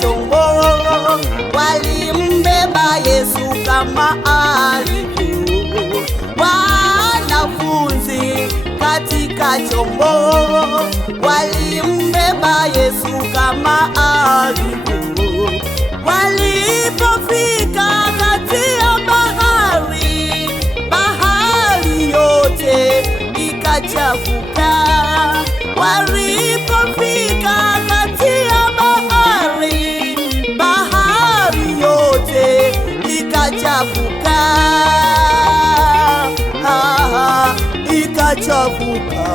chombo, walimbeba Yesu kama alivyo. Wanafunzi katika chombo, walimbeba Yesu kama alivyo. Walipofika kati ya bahari, bahari yote ikachafuka. Walipofika kati ya bahari, bahari yote ikachafuka. Ikachafuka.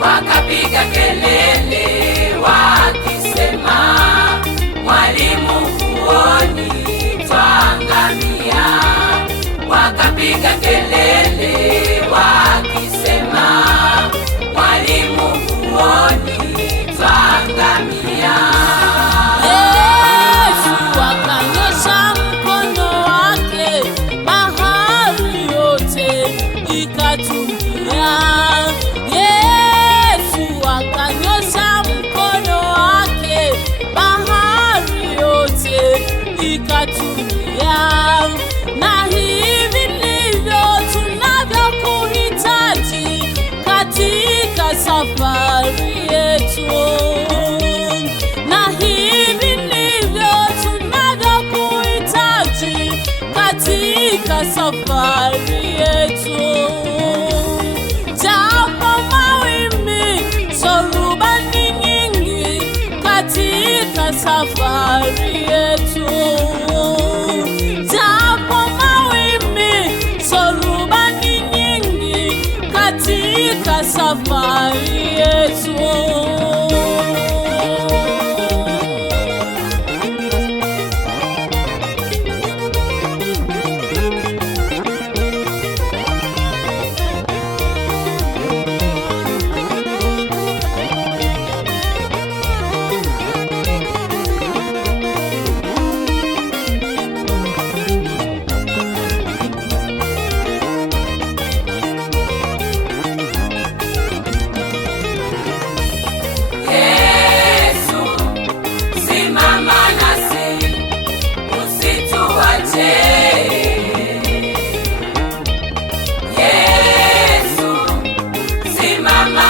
Wakapiga kelele wakisema, Mwalimu, huoni twaangamia. Wakapiga kelele wakisema, Mwalimu, huoni twaangamia. Yesu akanyosha mkono wake, bahari yote ikatulia. Akanyosha mkono wake, bahari yote ikatulia. Na hivi ndivyo tunavyokuhitaji katika safari yetu. Na hivi ndivyo tunavyokuhitaji katika safari yetu. Japo mawimbi dhoruba ni nyingi katika safari yetu. Japo mawimbi dhoruba ni nyingi katika safari yetu. Yesu, simama